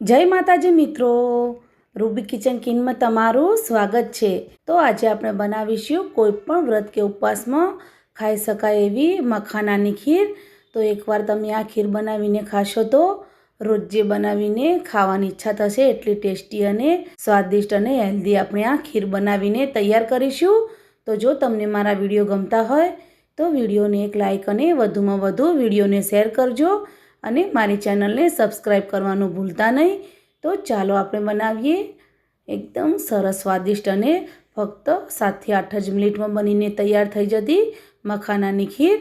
જય માતાજી મિત્રો. રૂબી કિચન કિનમાં તમારું સ્વાગત છે. તો આજે આપણે બનાવીશું કોઈ પણ વ્રત કે ઉપવાસમાં ખાઈ શકાય એવી મખાનાની ખીર. તો એકવાર તમે આ ખીર બનાવીને ખાશો તો રોજે બનાવીને ખાવાની ઈચ્છા થશે. એટલી ટેસ્ટી અને સ્વાદિષ્ટ અને હેલ્ધી આપણે આ ખીર બનાવીને તૈયાર કરીશું. તો જો તમને મારા વીડિયો ગમતા હોય તો વિડીયોને એક લાઇક અને વધુમાં વધુ વિડીયોને શેર કરજો. અને મારી ચેનલને સબસ્ક્રાઈબ કરવાનું ભૂલતા નહીં. તો ચાલો આપણે બનાવીએ એકદમ સરસ સ્વાદિષ્ટ અને ફક્ત સાતથી આઠ જ મિનિટમાં બનીને તૈયાર થઈ જતી મખાનાની ખીર.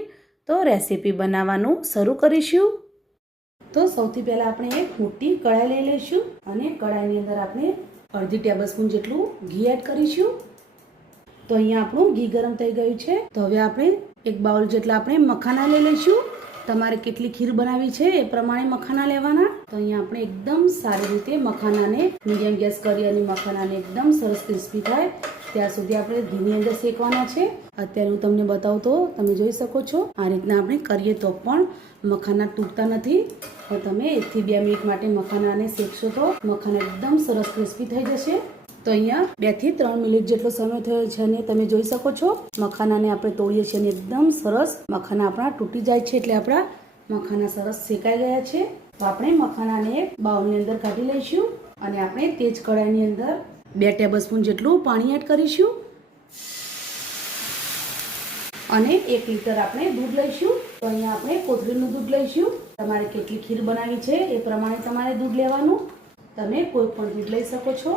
તો રેસીપી બનાવવાનું શરૂ કરીશું. તો સૌથી પહેલાં આપણે એક મોટી કઢાઈ લઈ લઈશું અને કઢાઈની અંદર આપણે અડધી ટેબલ સ્પૂન જેટલું ઘી એડ કરીશું. તો અહીંયા આપણું ઘી ગરમ થઈ ગયું છે. તો હવે આપણે એક બાઉલ જેટલા આપણે મખાના લઈ લઈશું. તમારે કેટલી ખીર બનાવી છે એ પ્રમાણે મખાના લેવાના? તો અહીંયા આપણે એકદમ સારી રીતે મખાનાને મીડિયમ ગેસ કરી અને મખાનાને એકદમ સરસ ક્રિસ્પી થાય. ત્યાં સુધી આપણે ઘીની અંદર શેકવાના છે. અત્યારે હું તમને બતાવું તો તમે જોઈ શકો છો, આ રીતના આપણે કરીએ તો પણ મખાના તૂટતા નથી. તો તમે એકથી બે મિનિટ માટે મખાનાને શેકશો તો મખાના એકદમ સરસ ક્રિસ્પી થઈ જશે. તો અહીંયા બેથી ત્રણ મિનિટ જેટલો સમય થયો છે અને તમે જોઈ શકો છો, મખાનાને આપણે તોડીએ છીએ અને એકદમ સરસ મખાના આપણા તૂટી જાય છે એટલે આપણા મખાના સરસ શેકાઈ ગયા છે. તો આપણે મખાનાને બાઉલની અંદર કાઢી લઈશું અને આપણે તેજ કડાઈની અંદર બે ટેબલ સ્પૂન જેટલું પાણી એડ કરીશું. અને એક લીટર આપણે દૂધ લઈશું. તો અહીંયા આપણે કોથળીનું દૂધ લઈશું. તમારે કેટલી ખીર બનાવી છે એ પ્રમાણે તમારે દૂધ લેવાનું. તમે કોઈ પણ દૂધ લઈ શકો છો.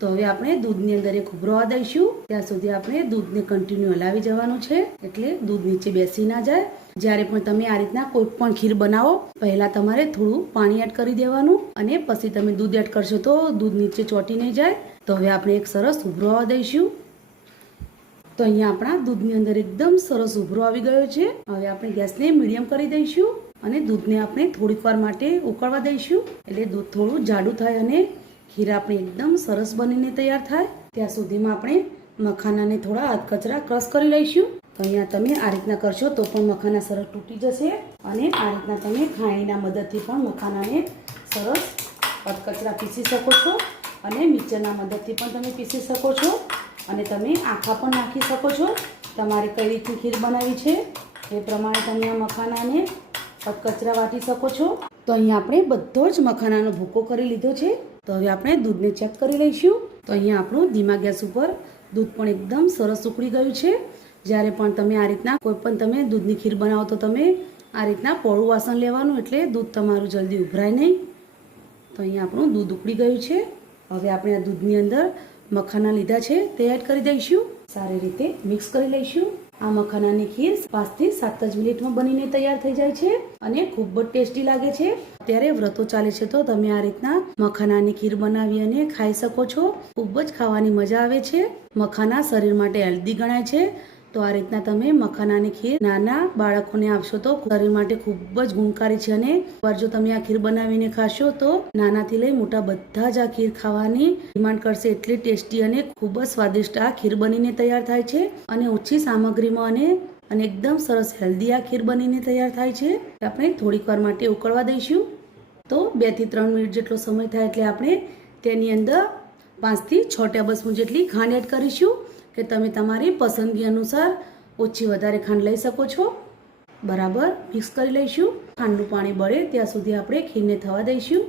તો હવે આપણે દૂધની અંદર એક ઉભરવા દઈશું. ત્યાં સુધી આપણે દૂધને કન્ટિન્યુ હલાવી જવાનું છે, એટલે દૂધ નીચે બેસી ના જાય. જ્યારે પણ તમે આ રીતના કોઈ પણ ખીર બનાવો, પહેલા તમારે થોડું પાણી એડ કરી દેવાનું અને પછી તમે દૂધ એડ કરશો તો દૂધ નીચે ચોટી નહીં જાય. તો હવે આપણે એક સરસ ઉભરવા દઈશું. તો અહીંયા આપણા દૂધની અંદર એકદમ સરસ ઉભરો આવી ગયો છે. હવે આપણે ગેસને મીડિયમ કરી દઈશું અને દૂધને આપણે થોડીક વાર માટે ઉકળવા દઈશું. એટલે દૂધ થોડું જાડું થાય અને ખીર આપણી એકદમ સરસ બનીને તૈયાર થાય. ત્યાં સુધીમાં આપણે મખાનાને થોડા હાથ ક્રશ કરી લઈશું. તો અહીંયા તમે આ રીતના કરશો તો પણ મખાના સરસ તૂટી જશે અને આ રીતના તમે ખાણીના મદદથી પણ મખાનાને સરસ કચરા પીસી શકો છો અને મિક્સરના મદદથી પણ તમે પીસી શકો છો અને તમે આખા પણ નાખી શકો છો. તમારે કઈ રીતની ખીર બનાવી છે એ પ્રમાણે તમે આ મખાનાને કચરા વાટી શકો છો. તો અહીંયા આપણે બધો જ મખાનાનો ભૂકો કરી લીધો છે. તો હવે આપણે દૂધને ચેક કરી લઈશું. તો અહીંયા આપણું ધીમા ગેસ ઉપર દૂધ પણ એકદમ સરસ ઉકળી ગયું છે. જ્યારે પણ તમે આ રીતના કોઈ પણ તમે દૂધની ખીર બનાવો તો તમે આ રીતના પોળું વાસણ લેવાનું એટલે દૂધ તમારું જલ્દી ઉભરાય નહીં. તો અહીંયા આપણું દૂધ ઉકળી ગયું છે. હવે આપણે આ દૂધની અંદર મખાના લીધા છે તે એડ કરી દઈશું. સારી રીતે મિક્સ કરી લઈશું. આ મખાનાની ખીર પાંચથી સાત જ મિનિટમાં બનીને તૈયાર થઈ જાય છે અને ખૂબ જ ટેસ્ટી લાગે છે. અત્યારે વ્રતો ચાલે છે તો તમે આ રીતના મખાનાની ખીર બનાવી અને ખાઈ શકો છો. ખૂબ જ ખાવાની મજા આવે છે. મખાના શરીર માટે હેલ્ધી ગણાય છે. તો આ રીતના તમે મખાનાની ખીર નાના બાળકોને આપશો તો શરીર માટે ખૂબ જ ગુણકારી છે અને એકવાર જો તમે આ ખીર બનાવીને ખાશો તો નાનાથી લઈ મોટા બધા જ આ ખીર ખાવાની ડિમાન્ડ કરશે. એટલી ટેસ્ટી અને ખૂબ જ સ્વાદિષ્ટ આ ખીર બનીને તૈયાર થાય છે અને ઓછી સામગ્રીમાં અને અને એકદમ સરસ હેલ્ધી આ ખીર બનીને તૈયાર થાય છે. આપણે થોડીક વાર માટે ઉકળવા દઈશું. તો બેથી ત્રણ મિનિટ જેટલો સમય થાય એટલે આપણે તેની અંદર પાંચથી છ ટેબલ સ્પૂન જેટલી ખાંડ એડ કરીશું. કે તમે તમારી પસંદગી અનુસાર ઓછી વધારે ખાંડ લઈ શકો છો. બરાબર મિક્સ કરી લઈશું. ખાંડનું પાણી બળે ત્યાં સુધી આપણે ખીરને થવા દઈશું.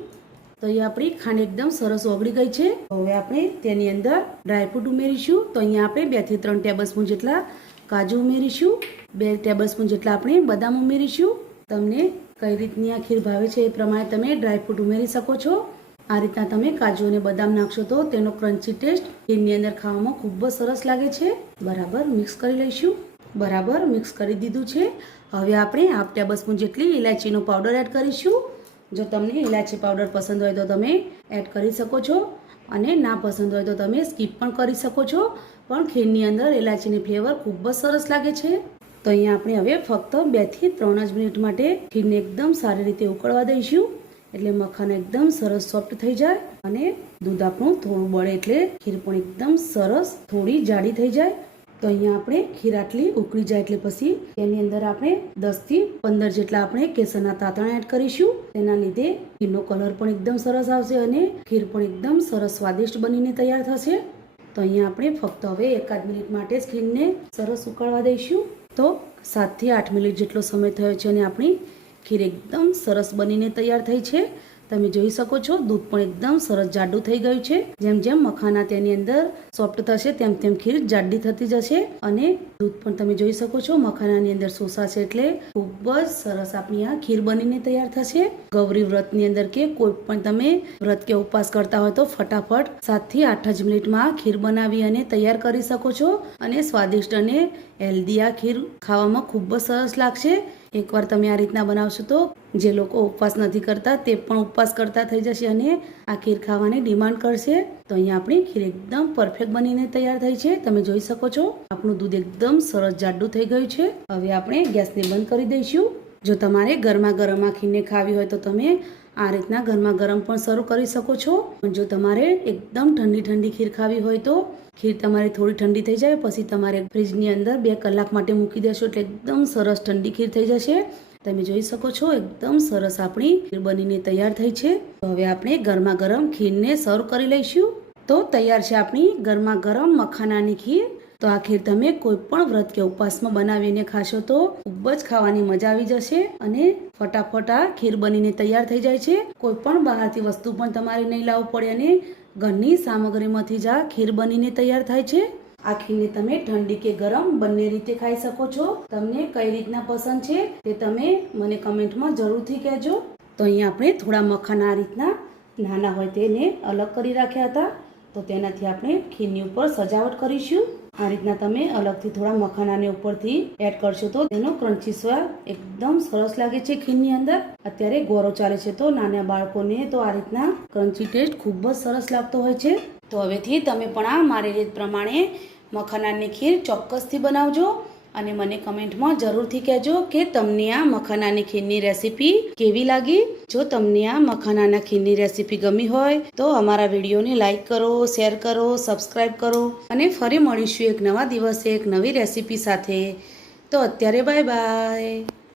તો અહીંયા આપણી ખાંડ એકદમ સરસ ઓગળી ગઈ છે. હવે આપણે તેની અંદર ડ્રાયફ્રૂટ ઉમેરીશું. તો અહીંયા આપણે બેથી ત્રણ ટેબલસ્પૂન જેટલા કાજુ ઉમેરીશું. બે ટેબલસ્પૂન જેટલા આપણે બદામ ઉમેરીશું. તમને કઈ રીતની આ ખીર ભાવે છે એ પ્રમાણે તમે ડ્રાયફ્રૂટ ઉમેરી શકો છો. આ રીતના તમે કાજુ અને બદામ નાખશો તો તેનો ક્રન્ચી ટેસ્ટ ખીરની અંદર ખાવામાં ખૂબ જ સરસ લાગે છે. બરાબર મિક્સ કરી લઈશું. બરાબર મિક્સ કરી દીધું છે. હવે આપણે હાફ ટેબલ જેટલી ઇલાયચીનો પાવડર એડ કરીશું. જો તમને ઇલાયચી પાવડર પસંદ હોય તો તમે એડ કરી શકો છો. અને ના પસંદ હોય તો તમે સ્કીપ પણ કરી શકો છો. પણ ખીરની અંદર ઇલાયચીની ફ્લેવર ખૂબ જ સરસ લાગે છે. તો અહીંયા આપણે હવે ફક્ત બેથી ત્રણ જ મિનિટ માટે ખીરને એકદમ સારી રીતે ઉકળવા દઈશું. એટલે મખણ એકદમ સરસ સોફ્ટ થઈ જાય અને દૂધ આપણું થોડું બળે એટલે ખીર પણ એકદમ સરસ થોડી જાડી થઈ જાય. તો અહીંયા આપણે ખીર આટલી ઉકળી જાય એટલે પછી તેની અંદર આપણે દસથી પંદર જેટલા આપણે કેસરના તાતણા એડ કરીશું. તેના લીધે ખીરનો કલર પણ એકદમ સરસ આવશે અને ખીર પણ એકદમ સરસ સ્વાદિષ્ટ બનીને તૈયાર થશે. તો અહીંયા આપણે ફક્ત હવે એકાદ મિનિટ માટે જ ખીરને સરસ ઉકળવા દઈશું. તો સાતથી આઠ મિનિટ જેટલો સમય થયો છે અને આપણી ખીર એકદમ સરસ બનીને તૈયાર થઈ છે. તમે જોઈ શકો છો, દૂધ પણ એકદમ સરસ જાડું થઈ ગયું છે. જેમ જેમ મખાના તેની અંદર સોફ્ટ થશે, તેમ તેમ ખીર જાડી થતી જશે. અને દૂધ પણ તમે જોઈ શકો છો, મખાનાની અંદર શોષાશે એટલે ખૂબ જ સરસ આપણી આ ખીર બનીને તૈયાર થશે. ગૌરી વ્રતની અંદર કે કોઈ પણ તમે વ્રત કે ઉપવાસ કરતા હોય તો ફટાફટ સાતથી આઠ જ મિનિટમાં ખીર બનાવી અને તૈયાર કરી શકો છો. અને સ્વાદિષ્ટ અને હેલ્ધી આ ખીર ખાવામાં ખૂબ જ સરસ લાગશે. એકવાર તમે આ રીતના બનાવશો તો જે લોકો ઉપવાસ નથી કરતા તે પણ ઉપવાસ કરતા થઈ જશે અને આ ખીર ખાવાની ડિમાન્ડ કરશે. તો અહીંયા આપણી ખીર એકદમ પરફેક્ટ બનીને તૈયાર થઈ છે. તમે જોઈ શકો છો, આપણું દૂધ એકદમ સરસ જાડું થઈ ગયું છે. હવે આપણે ગેસને બંધ કરી દઈશું. જો તમારે ગરમા ગરમ આ ખીરને ખાવી હોય તો તમે આ રીતના ગરમા ગરમ પણ સર્વ કરી શકો છો. જો તમારે એકદમ ઠંડી ઠંડી ખીર ખાવી હોય તો ખીર તમારી થોડી ઠંડી થઈ જાય, પછી તમારે ફ્રીજની અંદર બે કલાક માટે મૂકી દેશો એટલે એકદમ સરસ ઠંડી ખીર થઈ જશે. તમે જોઈ શકો છો એકદમ સરસ આપણી ખીર બનીને તૈયાર થઈ છે. તો હવે આપણે ગરમા ગરમ ખીરને સર્વ કરી લઈશું. તો તૈયાર છે આપણી ગરમા ગરમ મખાનાની ખીર. તો આ તમે કોઈ પણ વ્રત કે ઉપવાસમાં બનાવીને ખાશો તો ખૂબ જ ખાવાની મજા આવી જશે અને ફટાફટ આ ખીર બનીને તૈયાર થઈ જાય છે. કોઈ પણ બહારથી વસ્તુ પણ તમારે નહીં લાવવું પડે અને ઘરની સામગ્રીમાંથી જ આ ખીર બનીને તૈયાર થાય છે. આ ખીરને તમે ઠંડી કે ગરમ બંને રીતે ખાઈ શકો છો. તમને કઈ રીતના પસંદ છે તે તમે મને કમેન્ટમાં જરૂરથી કહેજો. તો અહીંયા આપણે થોડા મખાના આ રીતના નાના હોય તેને અલગ કરી રાખ્યા હતા. તો તેનાથી આપણે ખીરની ઉપર સજાવટ કરીશું. આ રીતના તમે અલગથી થોડા મખાનાને ઉપરથી એડ કરશો તો તેનો ક્રંચી સ્વાદ એકદમ સરસ લાગે છે ખીરની અંદર. અત્યારે ગોરો ચાલે છે તો નાના બાળકોને તો આ રીતના ક્રંચી ટેસ્ટ ખૂબ જ સરસ લાગતો હોય છે. તો હવેથી તમે પણ આ મારી રીત પ્રમાણે મખાનાની ખીર ચોક્કસથી બનાવજો. અને મને કમેન્ટમાં જરૂરથી કહેજો કે તમને આ મખાનાની ખીરની રેસીપી કેવી લાગી? જો તમને આ મખાનાના ખીરની રેસીપી ગમી હોય, તો અમારા વિડીયોને લાઈક કરો, શેર કરો સબસ્ક્રાઈબ કરો અને ફરી મળીશું એક નવા દિવસે એક નવી રેસીપી સાથે. તો અત્યારે બાય બાય.